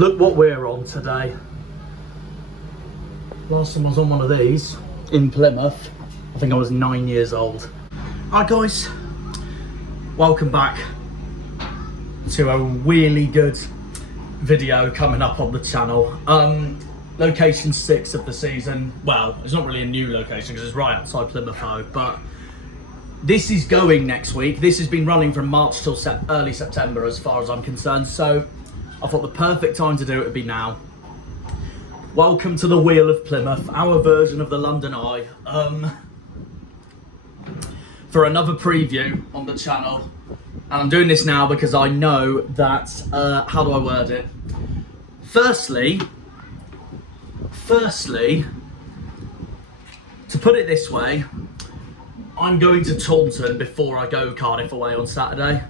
Look what we're on today. Last time I was on one of these in Plymouth, I think I was 9 years old. Hi guys, welcome back to a really good video coming up on the channel. Location 6 of the season. Well, it's not really a new location because it's right outside Plymouth, but this is going next week. This has been running from March till early September as far as I'm concerned, so I thought the perfect time to do it would be now. Welcome to the Wheel of Plymouth, our version of the London Eye. For another preview on the channel, and I'm doing this now because I know that, how do I word it? Firstly, to put it this way, I'm going to Taunton before I go Cardiff away on Saturday.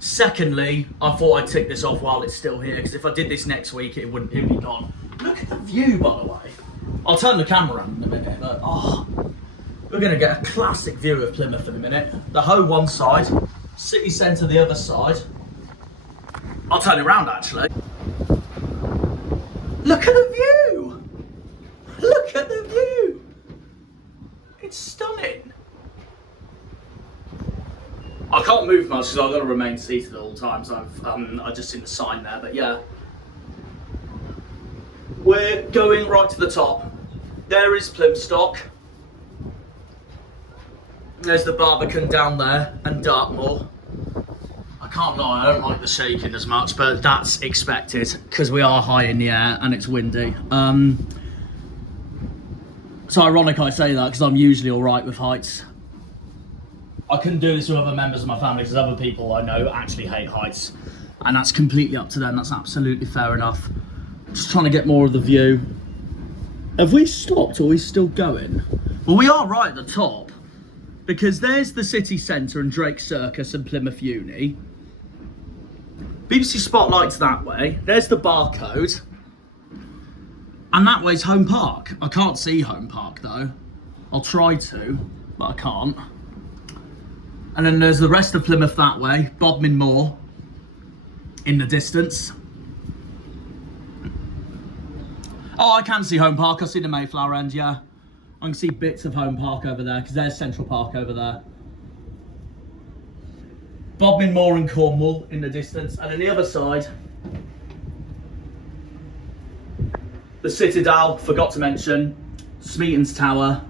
Secondly, I thought I'd tick this off while it's still here, because if I did this next week, it'd be gone. Look at the view, by the way. I'll turn the camera around in a minute, but we're going to get a classic view of Plymouth in a minute. The Hoe one side, city centre the other side. I'll turn it around actually. Look at the view! Look at the view! It's stunning. I can't move much because I've got to remain seated at all times. I've just seen the sign there, but yeah. We're going right to the top. There is Plymstock. There's the Barbican down there and Dartmoor. I can't lie, I don't like the shaking as much, but that's expected because we are high in the air and it's windy. It's ironic I say that because I'm usually alright with heights. I couldn't do this with other members of my family because other people I know actually hate heights, and that's completely up to them. That's absolutely fair enough. Just trying to get more of the view. Have we stopped or are we still going? Well, we are right at the top because there's the city centre and Drake Circus and Plymouth Uni. BBC Spotlight's that way. There's the barcode. And that way's Home Park. I can't see Home Park though. I'll try to, but I can't. And then there's the rest of Plymouth that way. Bodmin Moor in the distance. Oh, I can see Home Park. I see the Mayflower end, yeah. I can see bits of Home Park over there because there's Central Park over there. Bodmin Moor and Cornwall in the distance. And on the other side, the Citadel, forgot to mention, Smeaton's Tower,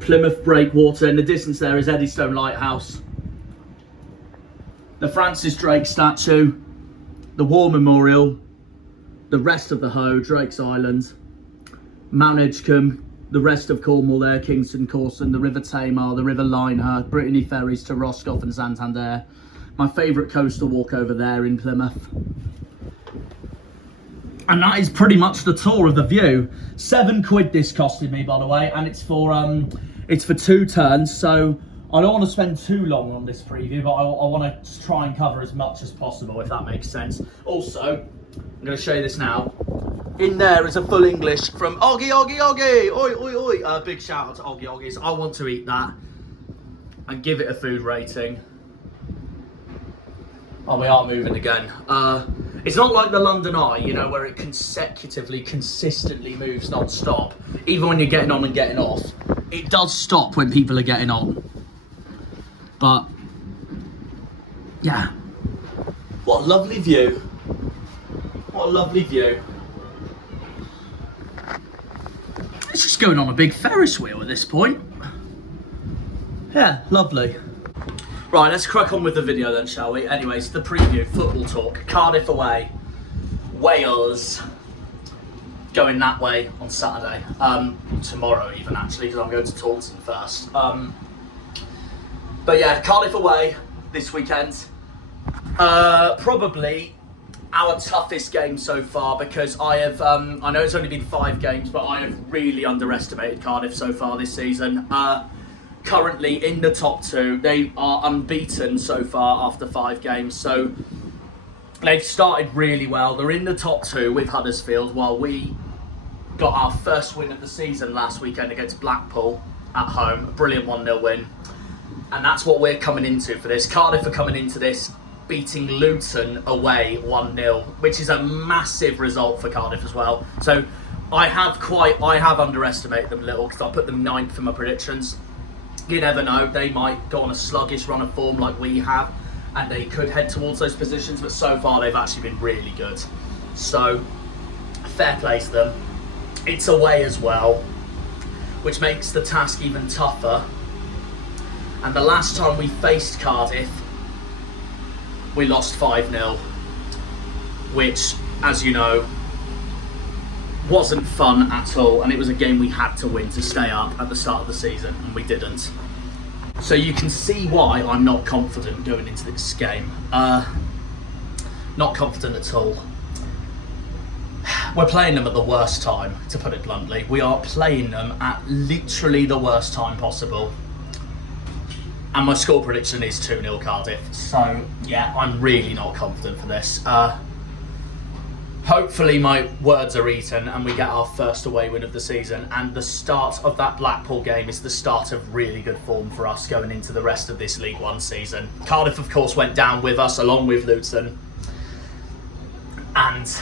Plymouth Breakwater. In the distance there is Eddystone Lighthouse, the Francis Drake statue, the War Memorial, the rest of the Hoe, Drake's Island, Mount Edgecombe, the rest of Cornwall there, Kingston, Corson, the River Tamar, the River Lyne, Brittany ferries to Roscoff and Santander. My favourite coastal walk over there in Plymouth. And that is pretty much the tour of the view. £7 this costed me, by the way, and it's for 2 turns, so I don't want to spend too long on this preview, but I want to try and cover as much as possible, if that makes sense. Also, I'm going to show you this now. In there is a full English from Oggy, Oggy, Oggy, oi, oi, oi. Big shout out to Oggy Oggies. I want to eat that and give it a food rating. Oh, we are moving again. It's not like the London Eye, you know, where it consistently moves non-stop. Even when you're getting on and getting off. It does stop when people are getting on. But, yeah. What a lovely view. What a lovely view. It's just going on a big Ferris wheel at this point. Yeah, lovely. Right, let's crack on with the video then, shall we? Anyways, the preview, football talk. Cardiff away, Wales. Going that way on Saturday. Tomorrow even, actually, because I'm going to Taunton first. But yeah, Cardiff away this weekend. Probably our toughest game so far because I know it's only been 5 games, but I have really underestimated Cardiff so far this season. Currently in the top 2, they are unbeaten so far after 5 games, so they've started really well. They're in the top 2 with Huddersfield, while we got our first win of the season last weekend against Blackpool at home, a brilliant 1-0 win, and that's what we're coming into for this. Cardiff are coming into this beating Luton away 1-0, which is a massive result for Cardiff as well. So I have underestimated them a little because I put them 9th for my predictions. You never know, they might go on a sluggish run of form like we have, and they could head towards those positions, but so far they've actually been really good. So fair play to them. It's away as well, which makes the task even tougher. And the last time we faced Cardiff, we lost 5-0, which, as you know, wasn't fun at all, and it was a game we had to win to stay up at the start of the season, and we didn't. So you can see why I'm not confident going into this game. Not confident at all. We're playing them at the worst time, to put it bluntly. We are playing them at literally the worst time possible. And my score prediction is 2-0 Cardiff. So, yeah, I'm really not confident for this. Hopefully my words are eaten and we get our first away win of the season. And the start of that Blackpool game is the start of really good form for us going into the rest of this League One season. Cardiff, of course, went down with us along with Luton. And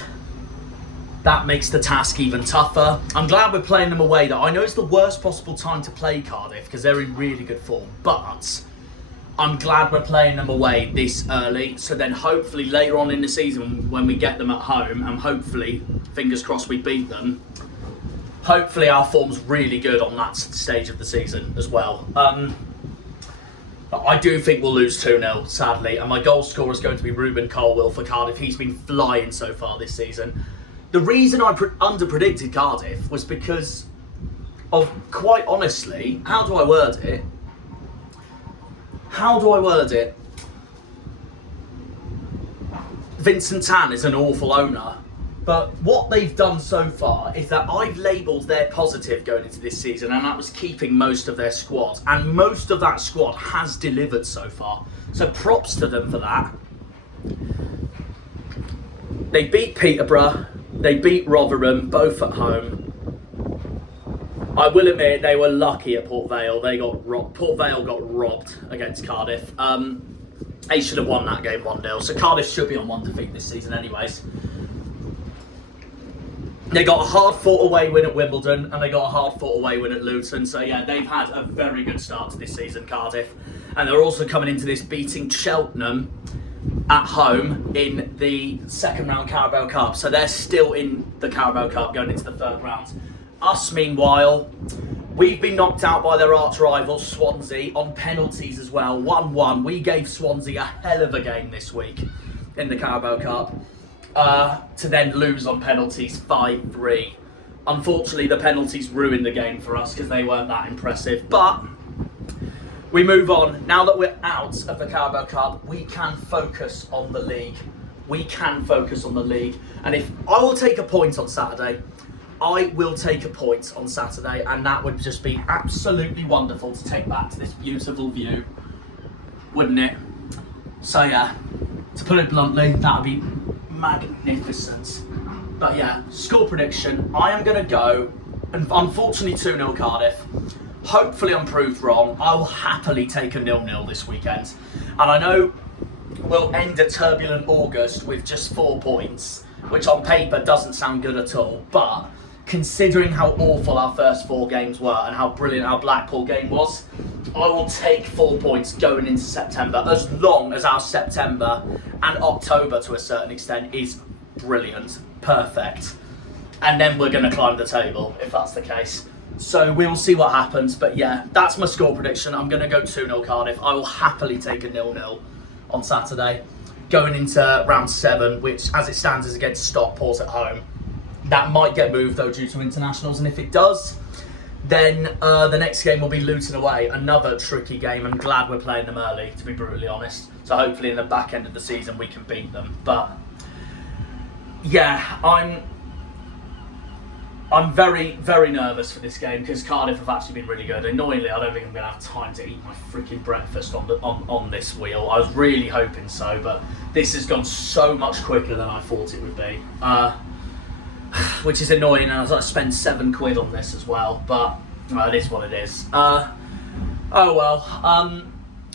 that makes the task even tougher. I'm glad we're playing them away though. I know it's the worst possible time to play Cardiff because they're in really good form, but I'm glad we're playing them away this early, so then hopefully later on in the season when we get them at home, and hopefully, fingers crossed, we beat them, hopefully our form's really good on that stage of the season as well. But I do think we'll lose 2-0, sadly, and my goal scorer is going to be Ruben Colwill for Cardiff. He's been flying so far this season. The reason I under-predicted Cardiff was because of, quite honestly, how do I word it? Vincent Tan is an awful owner, but what they've done so far is that I've labelled their positive going into this season, and that was keeping most of their squad, and most of that squad has delivered so far. So props to them for that. They beat Peterborough. They beat Rotherham, both at home. I will admit they were lucky at Port Vale. Port Vale got robbed against Cardiff. They should have won that game 1-0. So Cardiff should be on one defeat this season anyways. They got a hard-fought away win at Wimbledon, and they got a hard-fought away win at Luton. So yeah, they've had a very good start to this season, Cardiff. And they're also coming into this beating Cheltenham at home in the second round Carabao Cup. So they're still in the Carabao Cup going into the third round. Us, meanwhile, we've been knocked out by their arch rival Swansea on penalties as well. 1-1. We gave Swansea a hell of a game this week in the Carabao Cup to then lose on penalties 5-3. Unfortunately, the penalties ruined the game for us because they weren't that impressive. But we move on. Now that we're out of the Carabao Cup, we can focus on the league. And if I will take a point on Saturday, I will take a point on Saturday, and that would just be absolutely wonderful to take back to this beautiful view, wouldn't it? So yeah, to put it bluntly, that would be magnificent. But yeah, score prediction, I am going to go, and unfortunately 2-0 Cardiff. Hopefully I'm proved wrong. I will happily take a 0-0 this weekend. And I know we'll end a turbulent August with just 4 points, which on paper doesn't sound good at all, but considering how awful our first 4 games were and how brilliant our Blackpool game was, I will take 4 points going into September, as long as our September and October to a certain extent is brilliant, perfect. And then we're going to climb the table if that's the case. So we'll see what happens, but yeah, that's my score prediction. I'm going to go 2-0 Cardiff. I will happily take a 0-0 on Saturday, going into round 7, which as it stands is against Stockport at home. That might get moved though due to internationals, and if it does, then the next game will be Luton away. Another tricky game. I'm glad we're playing them early, to be brutally honest. So hopefully in the back end of the season we can beat them. But yeah, I'm very, very nervous for this game because Cardiff have actually been really good. Annoyingly, I don't think I'm going to have time to eat my freaking breakfast on this wheel. I was really hoping so, but this has gone so much quicker than I thought it would be. Which is annoying, and I spent £7 on this as well, but well, it is what it is. Oh well.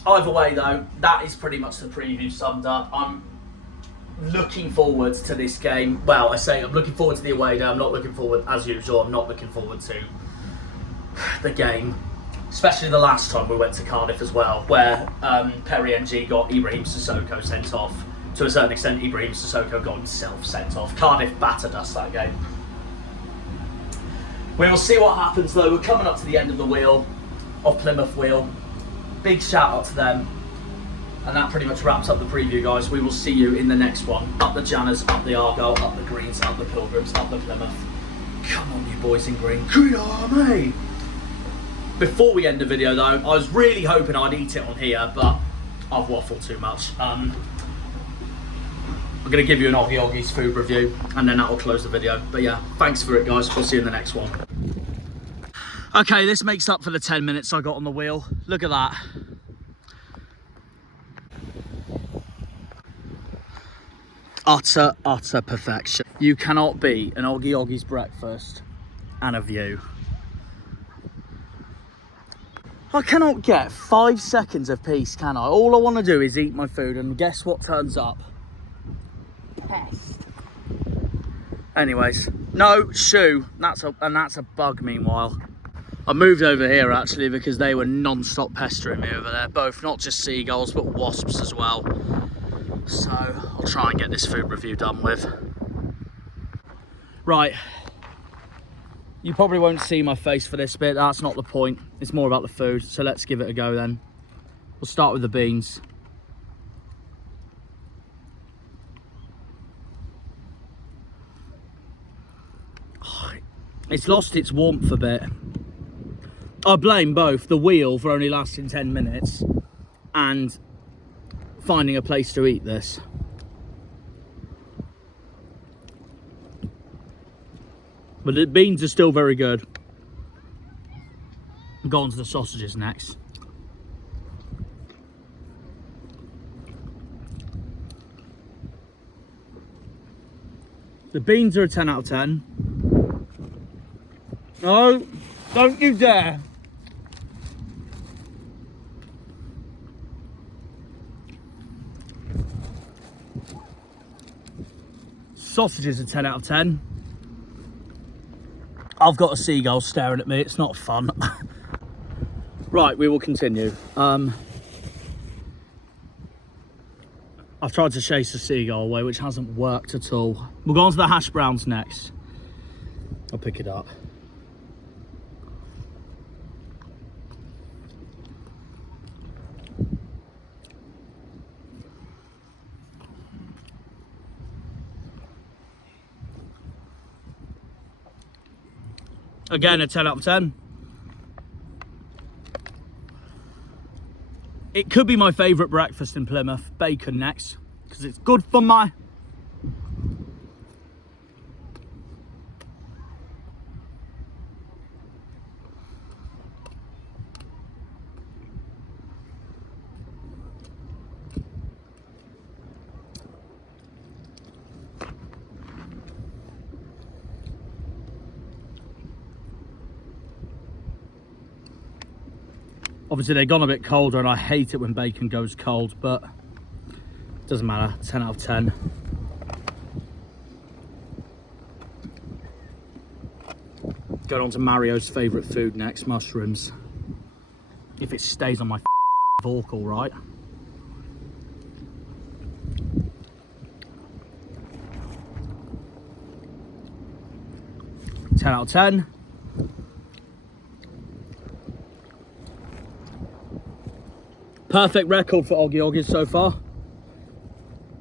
Either way though, that is pretty much the preview summed up. I'm looking forward to this game. Well, I say I'm looking forward to the away day. I'm not looking forward, as usual, I'm not looking forward to the game. Especially the last time we went to Cardiff as well, where Perry NG got Ibrahim Sissoko sent off. To a certain extent, Ibrahim Sissoko got himself sent off. Cardiff battered us that game. We will see what happens though. We're coming up to the end of the wheel, of Plymouth wheel. Big shout out to them. And that pretty much wraps up the preview, guys. We will see you in the next one. Up the Janners, up the Argyle, up the Greens, up the Pilgrims, up the Plymouth. Come on, you boys in green. Green Army! Before we end the video though, I was really hoping I'd eat it on here, but I've waffled too much. I'm going to give you an Oggy Oggy's food review, and then that'll close the video. But yeah, thanks for it, guys. We'll see you in the next one. Okay, this makes up for the 10 minutes I got on the wheel. Look at that. Utter perfection. You cannot beat an Oggy Oggy's breakfast and a view. I cannot get 5 seconds of peace, can I? All I want to do is eat my food, and guess what turns up? Pest. Anyways, no shoe. That's a bug. Meanwhile, I moved over here actually because they were non-stop pestering me over there. Both, not just seagulls, but wasps as well. So I'll try and get this food review done with. Right. You probably won't see my face for this bit. That's not the point. It's more about the food. So let's give it a go then. We'll start with the beans. It's lost its warmth a bit. I blame both the wheel for only lasting 10 minutes and finding a place to eat this. But the beans are still very good. Go on to the sausages next. The beans are a 10 out of 10. No, don't you dare. Sausages are 10 out of 10. I've got a seagull staring at me. It's not fun. Right, we will continue. I've tried to chase the seagull away, which hasn't worked at all. We'll go on to the hash browns next. I'll pick it up. Again, a 10 out of 10. It could be my favourite breakfast in Plymouth. Bacon next, because it's good for my... Obviously they've gone a bit colder and I hate it when bacon goes cold, but it doesn't matter, 10 out of 10. Going on to Mario's favourite food next, mushrooms. If it stays on my fork, all right. Ten out of 10. Perfect record for Oggy Oggy's so far.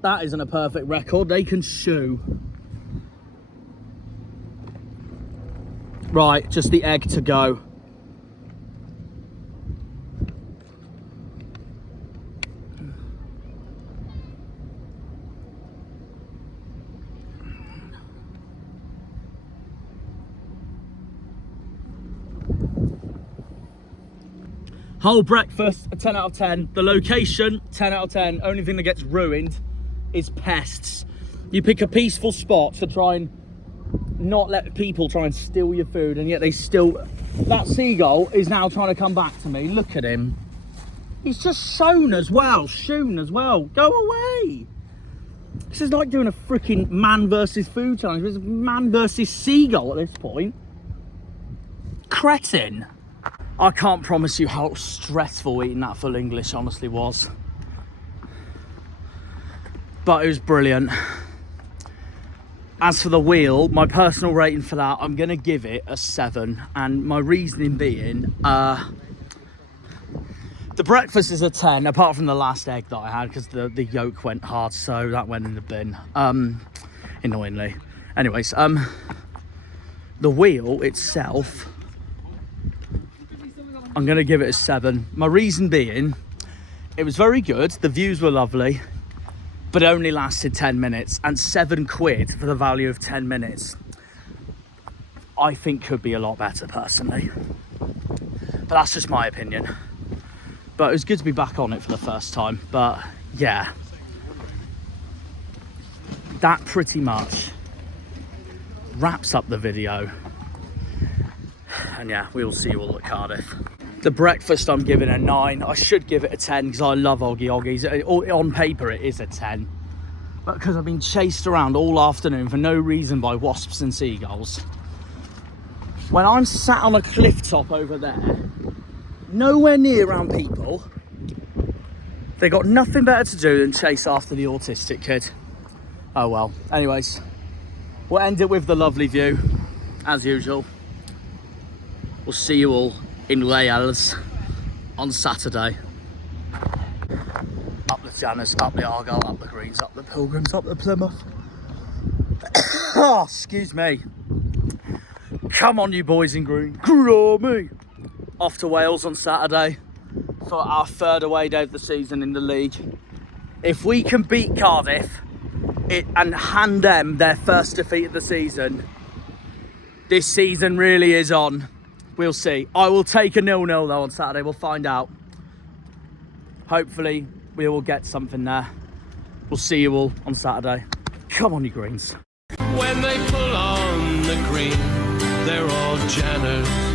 That isn't a perfect record. They can shoe. Right, just the egg to go. Whole breakfast, a 10 out of 10. The location, 10 out of 10. Only thing that gets ruined is pests. You pick a peaceful spot to try and not let people try and steal your food, and yet they still... That seagull is now trying to come back to me. Look at him. He's just shown as well. Go away. This is like doing a freaking man versus food challenge. It's man versus seagull at this point. Cretin. I can't promise you how stressful eating that full English honestly was. But it was brilliant. As for the wheel, my personal rating for that, I'm going to give it a 7. And my reasoning being, the breakfast is a 10, apart from the last egg that I had, because the yolk went hard, so that went in the bin, annoyingly. Anyways, the wheel itself, I'm going to give it a 7. My reason being, it was very good, the views were lovely, but only lasted 10 minutes, and £7 for the value of 10 minutes, I think could be a lot better, personally. But that's just my opinion. But it was good to be back on it for the first time. But yeah, that pretty much wraps up the video. And yeah, we will see you all at Cardiff. The breakfast I'm giving a 9. I should give it a 10 because I love Oggy Oggies. On paper it is a 10. But because I've been chased around all afternoon for no reason by wasps and seagulls. When I'm sat on a cliff top over there, nowhere near around people, they got nothing better to do than chase after the autistic kid. Oh well. Anyways, we'll end it with the lovely view, as usual. We'll see you all in Wales on Saturday. Up the Janners, up the Argyle, up the Greens, up the Pilgrims, up the Plymouth. Oh, excuse me. Come on, you boys in green. Me. Off to Wales on Saturday for our 3rd away day of the season in the league. If we can beat Cardiff and hand them their first defeat of the season, this season really is on. We'll see. I will take a 0-0 though on Saturday. We'll find out. Hopefully we will get something there. We'll see you all on Saturday. Come on, you Greens. When they pull on the green, they're all Janners.